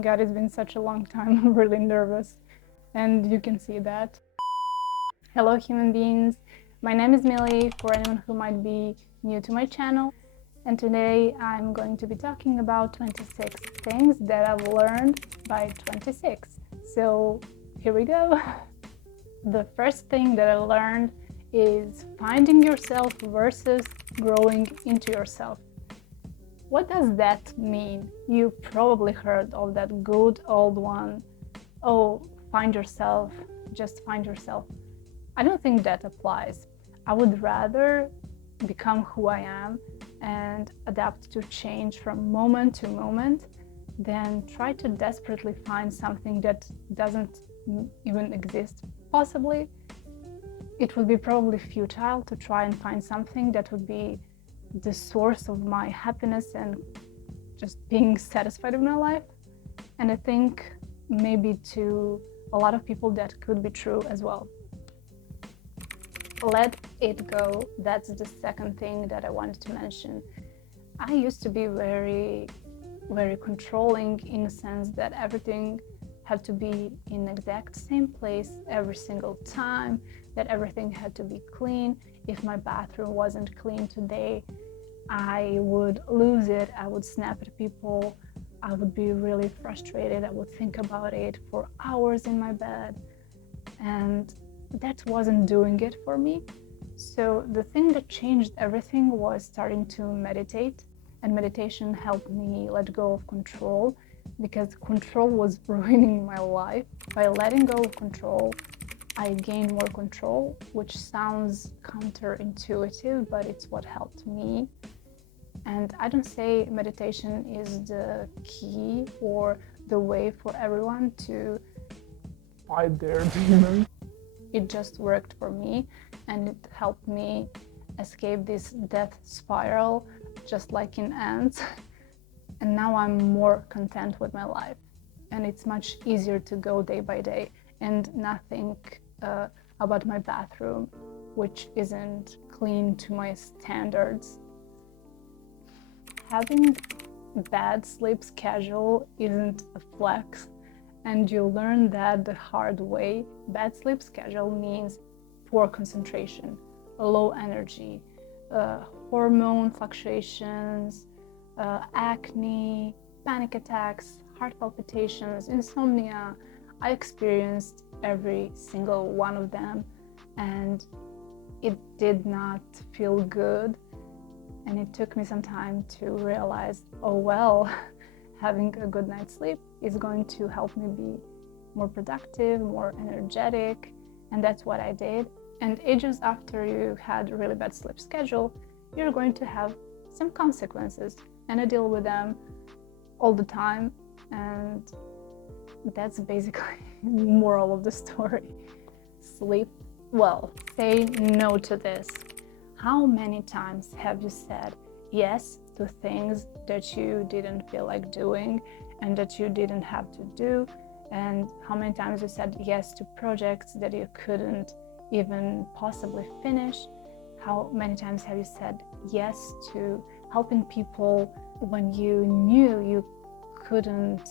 my god, it's been such a long time. I'm really nervous, and you can see that. Hello human beings, my name is Milly, for anyone who might be new to my channel, and today I'm going to be talking about 26 things that I've learned by 26. So here we go. The first thing that I learned is finding yourself versus growing into yourself. What does that mean? You probably heard of that good old one, oh, find yourself, just find yourself. I don't think that applies. I would rather become who I am and adapt to change from moment to moment than try to desperately find something that doesn't even exist. Possibly, it would be probably futile to try and find something that would be the source of my happiness and just being satisfied with my life. And I think maybe to a lot of people that could be true as well. Let it go. That's the second thing that I wanted to mention. I used to be very controlling, in the sense that everything had to be in the exact same place every single time, that everything had to be clean. If my bathroom wasn't clean today, I would lose it. I would snap at people. I would be really frustrated. I would think about it for hours in my bed, and that wasn't doing it for me. So the thing that changed everything was starting to meditate, and meditation helped me let go of control, because control was ruining my life. By letting go of control, I gained more control, which sounds counterintuitive, but it's what helped me. And I don't say meditation is the key or the way for everyone to fight their demons. It just worked for me, and it helped me escape this death spiral, just like in ants. And now I'm more content with my life, and it's much easier to go day by day and not think about my bathroom, which isn't clean to my standards. Having bad sleep schedule isn't a flex, and you learn that the hard way. Bad sleep schedule means poor concentration, low energy, hormone fluctuations, acne, panic attacks, heart palpitations, insomnia. I experienced every single one of them, and it did not feel good. And it took me some time to realize, oh well, having a good night's sleep is going to help me be more productive, more energetic, and that's what I did. And ages after you had a really bad sleep schedule, you're going to have some consequences, and I deal with them all the time, and that's basically the moral of the story. Sleep well. Say no to this. How many times have you said yes to things that you didn't feel like doing and that you didn't have to do? And how many times you said yes to projects that you couldn't even possibly finish? How many times have you said yes to helping people when you knew you couldn't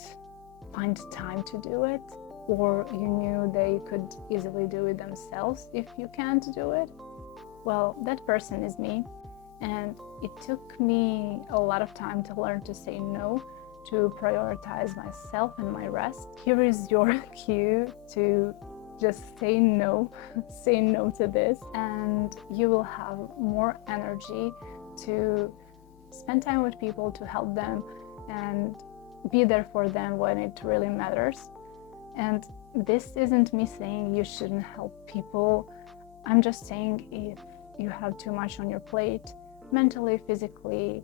find time to do it, or you knew they could easily do it themselves if you can't do it? Well, that person is me, and it took me a lot of time to learn to say no, to prioritize myself and my rest. Here is your cue to just say no, say no to this, and you will have more energy to spend time with people, to help them and be there for them when it really matters. And this isn't me saying you shouldn't help people. I'm just saying, if you have too much on your plate, mentally, physically,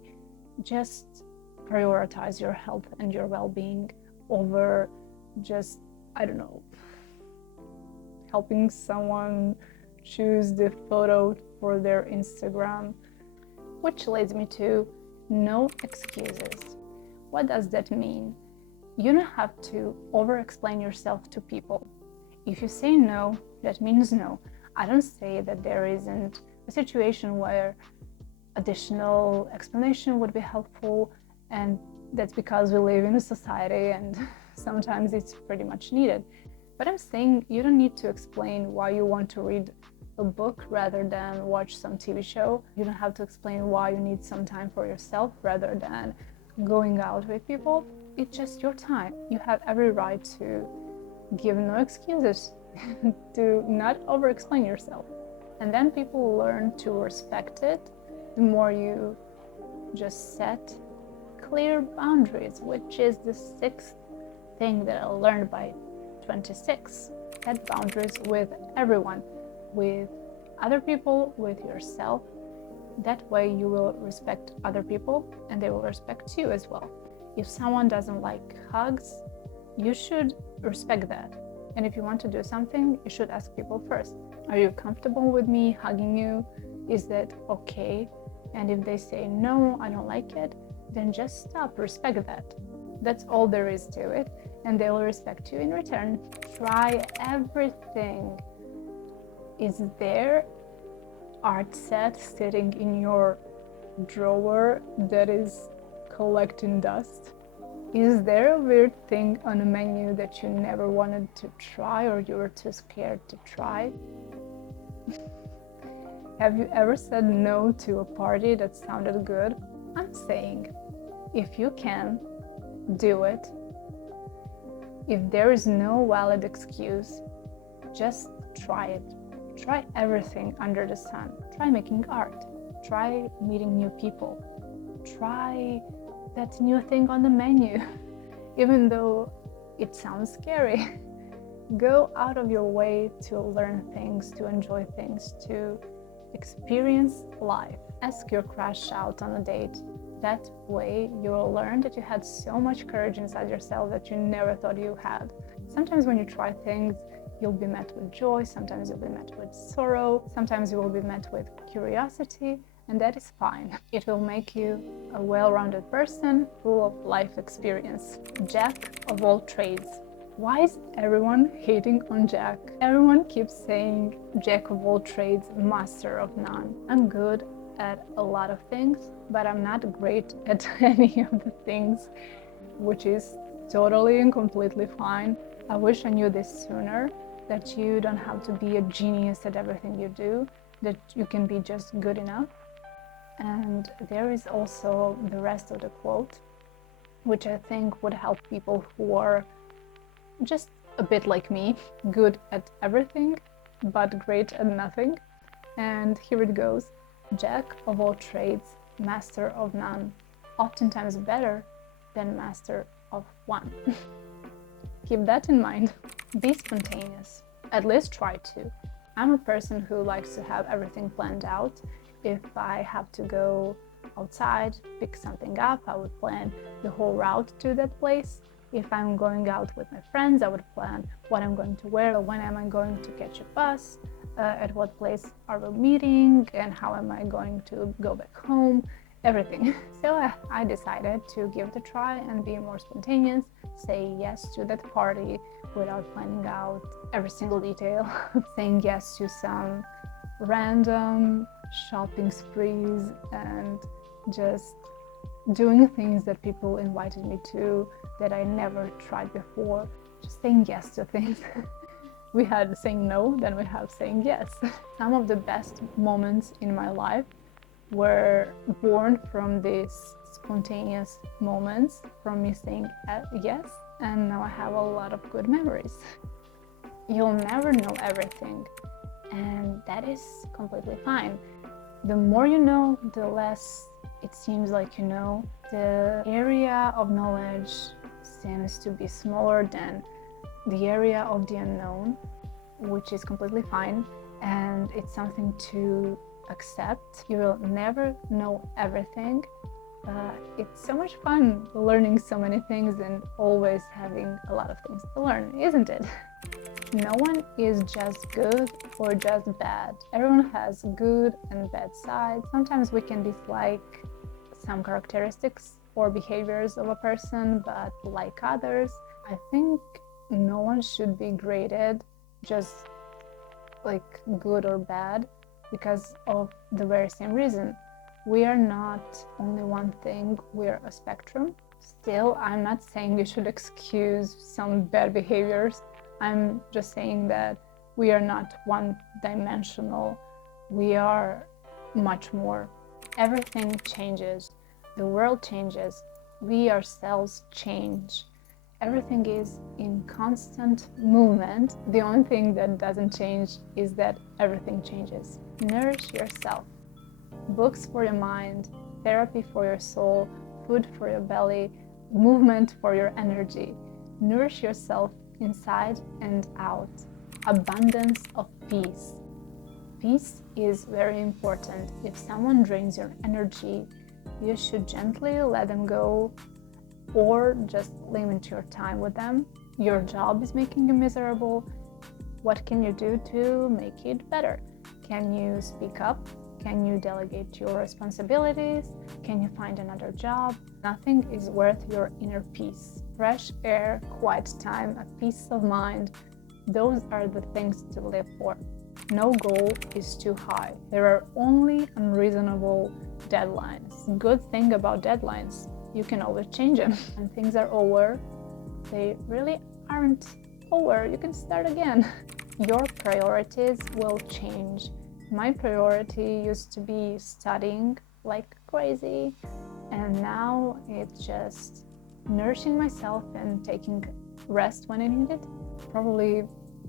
just prioritize your health and your well-being over just, I don't know, helping someone choose the photo for their Instagram. Which leads me to no excuses. What does that mean? You don't have to over-explain yourself to people. If you say no, that means no. I don't say that there isn't a situation where additional explanation would be helpful, and that's because we live in a society and sometimes it's pretty much needed. But I'm saying you don't need to explain why you want to read a book rather than watch some TV show. You don't have to explain why you need some time for yourself rather than going out with people. It's just your time. You have every right to give no excuses, to not over-explain yourself. And then people learn to respect it the more you just set clear boundaries, which is the sixth thing that I learned by 26. Set boundaries with everyone, with other people, with yourself. That way you will respect other people and they will respect you as well. If someone doesn't like hugs, you should respect that. And if you want to do something, you should ask people first. Are you comfortable with me hugging you? Is that okay? And if they say, no, I don't like it, then just stop, respect that. That's all there is to it, and they will respect you in return. Try everything. Is there art set sitting in your drawer that is collecting dust? Is there a weird thing on a menu that you never wanted to try or you were too scared to try? Have you ever said no to a party that sounded good? I'm saying, if you can, do it. If there is no valid excuse, just try it. Try everything under the sun. Try making art. Try meeting new people. Try that new thing on the menu. Even though it sounds scary, go out of your way to learn things, to enjoy things, to experience life. Ask your crush out on a date. That way you will learn that you had so much courage inside yourself that you never thought you had. Sometimes when you try things, you'll be met with joy, sometimes you'll be met with sorrow, sometimes you will be met with curiosity, and that is fine. It will make you a well-rounded person full of life experience. Jack of all trades. Why is everyone hating on Jack? Everyone keeps saying Jack of all trades, master of none. I'm good at a lot of things, but I'm not great at any of the things, which is totally and completely fine. I wish I knew this sooner, that you don't have to be a genius at everything you do, that you can be just good enough. And there is also the rest of the quote, which I think would help people who are just a bit like me, good at everything, but great at nothing. And here it goes. Jack of all trades, master of none, oftentimes better than master of one. Keep that in mind. Be spontaneous. At least try to. I'm a person who likes to have everything planned out. If I have to go outside, pick something up, I would plan the whole route to that place. If I'm going out with my friends, I would plan what I'm going to wear, when am I going to catch a bus, at what place are we meeting, and how am I going to go back home, everything. So I decided to give it a try and be more spontaneous, say yes to that party without planning out every single detail, saying yes to some random shopping sprees and just doing things that people invited me to that I never tried before, just saying yes to things. We had saying no, then we have saying yes. Some of the best moments in my life were born from these spontaneous moments, from me saying yes, and now I have a lot of good memories. You'll never know everything, and that is completely fine. The more you know, the less it seems like you know. The area of knowledge seems to be smaller than the area of the unknown, which is completely fine, and it's something to accept. You will never know everything. It's so much fun learning so many things and always having a lot of things to learn, isn't it? No one is just good or just bad. Everyone has good and bad sides. Sometimes we can dislike some characteristics or behaviors of a person, but like others. I think no one should be graded just like good or bad because of the very same reason. We are not only one thing, we are a spectrum. Still, I'm not saying you should excuse some bad behaviors. I'm just saying that we are not one-dimensional. We are much more. Everything changes. The world changes. We ourselves change. Everything is in constant movement. The only thing that doesn't change is that everything changes. Nourish yourself. Books for your mind, therapy for your soul, food for your belly, movement for your energy. Nourish yourself inside and out. Abundance of peace. Peace is very important. If someone drains your energy, you should gently let them go or just limit your time with them. Your job is making you miserable. What can you do to make it better? Can you speak up? Can you delegate your responsibilities? Can you find another job? Nothing is worth your inner peace. Fresh air, quiet time, a peace of mind, those are the things to live for. No goal is too high. There are only unreasonable deadlines. Good thing about deadlines, you can always change them. When things are over, they really aren't over. You can start again. Your priorities will change. My priority used to be studying like crazy, and now it's just nourishing myself and taking rest when I need it. Probably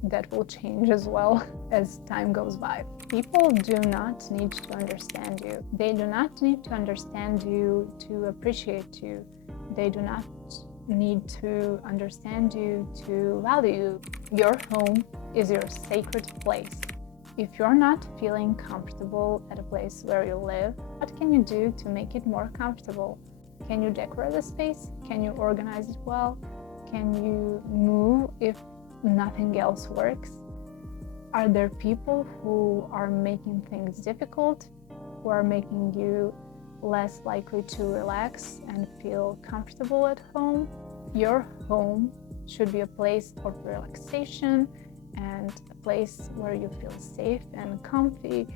that will change as well as time goes by. People do not need to understand you. They do not need to understand you to appreciate you. They do not need to understand you to value you. Your home is your sacred place. If you're not feeling comfortable at a place where you live, what can you do to make it more comfortable? Can you decorate the space? Can you organize it well? Can you move if nothing else works? Are there people who are making things difficult, who are making you less likely to relax and feel comfortable at home? Your home should be a place of relaxation and a place where you feel safe and comfy.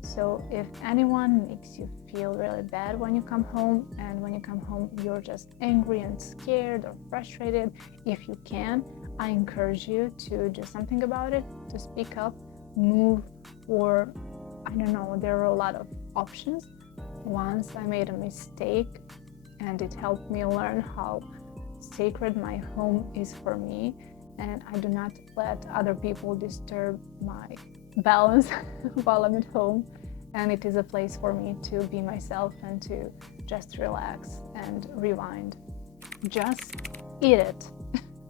So if anyone makes you feel really bad when you come home, and when you come home you're just angry and scared or frustrated, if you can, I encourage you to do something about it, to speak up, move, or I don't know, there are a lot of options. Once I made a mistake and it helped me learn how sacred my home is for me, and I do not let other people disturb my balance while I'm at home, and it is a place for me to be myself and to just relax and rewind. Just eat it.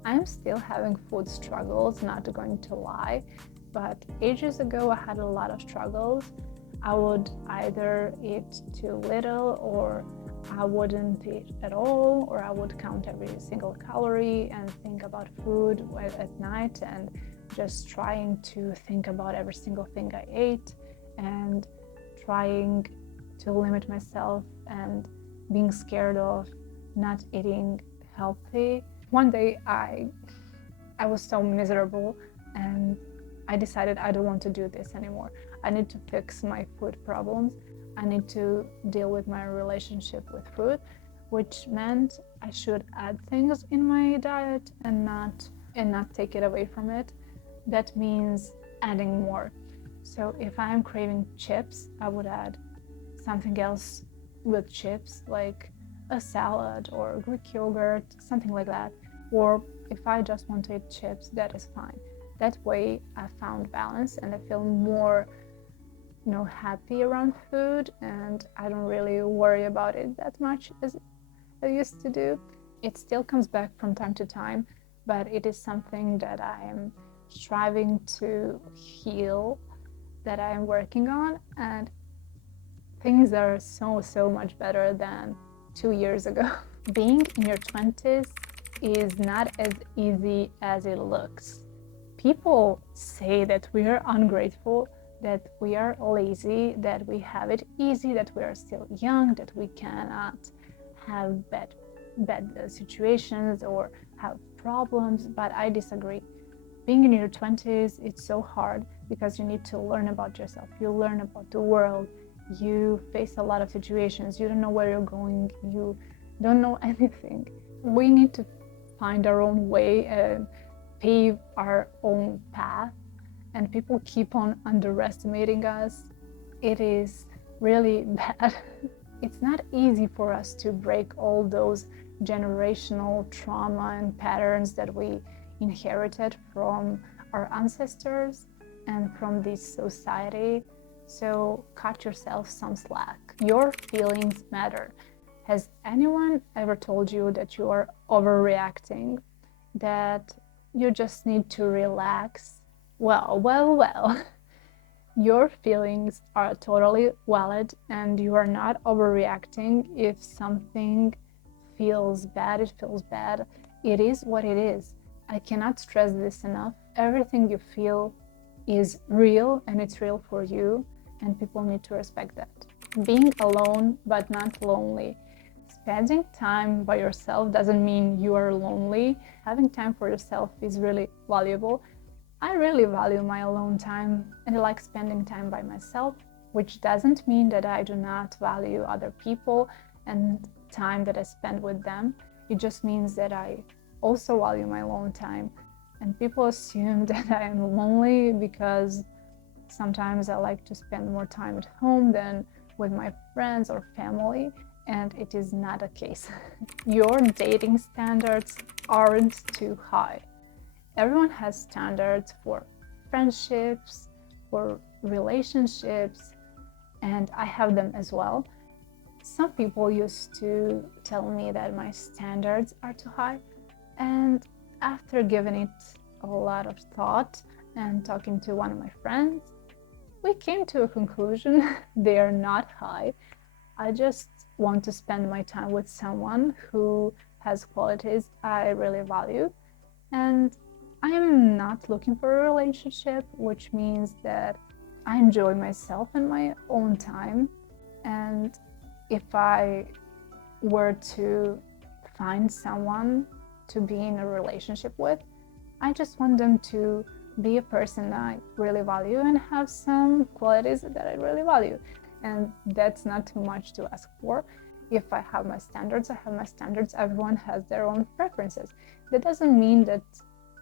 I'm still having food struggles, not going to lie, but ages ago I had a lot of struggles. I would either eat too little, or I wouldn't eat at all, or I would count every single calorie and think about food at night and just trying to think about every single thing I ate and trying to limit myself and being scared of not eating healthy. One day I was so miserable and I decided I don't want to do this anymore. I need to fix my food problems. I need to deal with my relationship with food, which meant I should add things in my diet and not take it away from it. That means adding more. So if I'm craving chips, I would add something else with chips, like a salad or Greek yogurt, something like that. Or if I just want to eat chips, that is fine. That way I found balance and I feel more happy around food, and I don't really worry about it that much as I used to do. It still comes back from time to time, but it is something that I am striving to heal, that I am working on, and things are so much better than 2 years ago. Being in your 20s is not as easy as it looks. People say that we are ungrateful, that we are lazy, that we have it easy, that we are still young, that we cannot have bad situations or have problems, but I disagree. Being in your 20s, it's so hard because you need to learn about yourself, you learn about the world, you face a lot of situations, you don't know where you're going, you don't know anything. We need to find our own way and pave our own path, and people keep on underestimating us. It is really bad. It's not easy for us to break all those generational trauma and patterns that we inherited from our ancestors and from this society. So cut yourself some slack. Your feelings matter. Has anyone ever told you that you are overreacting? That you just need to relax? Well. Your feelings are totally valid, and you are not overreacting. If something feels bad, it feels bad. It is what it is. I cannot stress this enough. Everything you feel is real, and it's real for you, and people need to respect that. Being alone but not lonely. Spending time by yourself doesn't mean you are lonely. Having time for yourself is really valuable. I really value my alone time, and I like spending time by myself, which doesn't mean that I do not value other people and time that I spend with them. It just means that I also value my alone time. And people assume that I am lonely because sometimes I like to spend more time at home than with my friends or family, and it is not the case. Your dating standards aren't too high. Everyone has standards for friendships, for relationships, and I have them as well. Some people used to tell me that my standards are too high, and after giving it a lot of thought and talking to one of my friends, we came to a conclusion. They are not high. I just want to spend my time with someone who has qualities I really value, and I am not looking for a relationship, which means that I enjoy myself in my own time. And if I were to find someone to be in a relationship with, I just want them to be a person I really value and have some qualities that I really value. And that's not too much to ask for. If I have my standards, I have my standards. Everyone has their own preferences. That doesn't mean that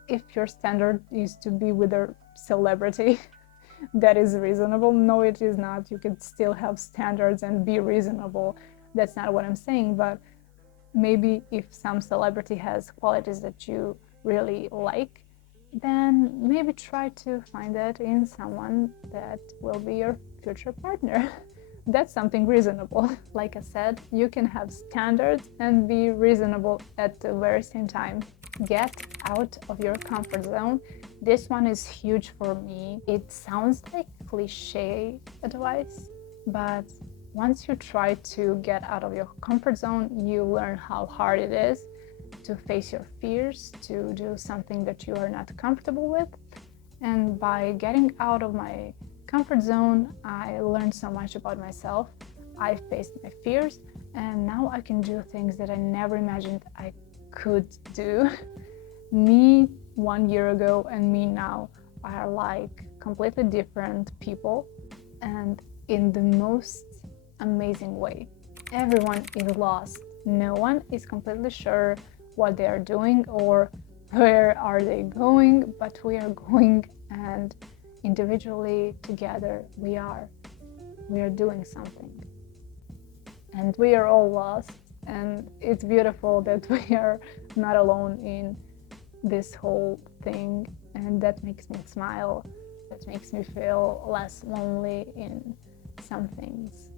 if your standard is to be with a celebrity, that is reasonable. No, it is not. You can still have standards and be reasonable. That's not what I'm saying. But maybe if some celebrity has qualities that you really like, then maybe try to find that in someone that will be your future partner. That's something reasonable. Like I said, you can have standards and be reasonable at the very same time. Get out of your comfort zone. This one is huge for me. It sounds like cliche advice, but once you try to get out of your comfort zone, you learn how hard it is to face your fears, to do something that you are not comfortable with. And by getting out of my comfort zone, I learned so much about myself. I faced my fears, and now I can do things that I never imagined I could do. Me 1 year ago and me now are like completely different people, and in the most amazing way. Everyone is lost. No one is completely sure what they are doing or where are they going, but we are going, and individually together we are doing something, and we are all lost. And it's beautiful that we are not alone in this whole thing, and that makes me smile. That makes me feel less lonely in some things.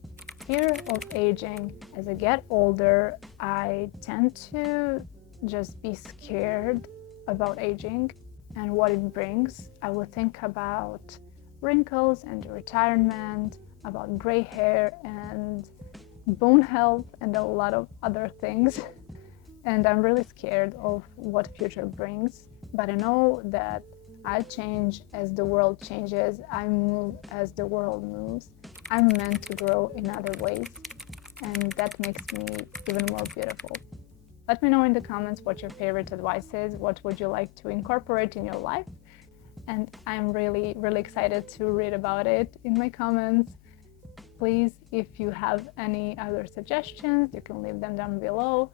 Fear of aging. As I get older, I tend to just be scared about aging and what it brings. I will think about wrinkles and retirement, about gray hair and bone health and a lot of other things. And I'm really scared of what future brings. But I know that I change as the world changes. I move as the world moves. I'm meant to grow in other ways, and that makes me even more beautiful. Let me know in the comments what your favorite advice is. What would you like to incorporate in your life? And I'm really excited to read about it in my comments. Please, if you have any other suggestions, you can leave them down below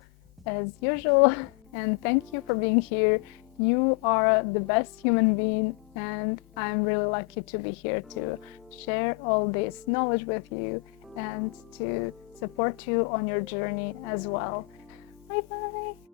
as usual. And thank you for being here. You are the best human being, and I'm really lucky to be here to share all this knowledge with you and to support you on your journey as well. Bye bye.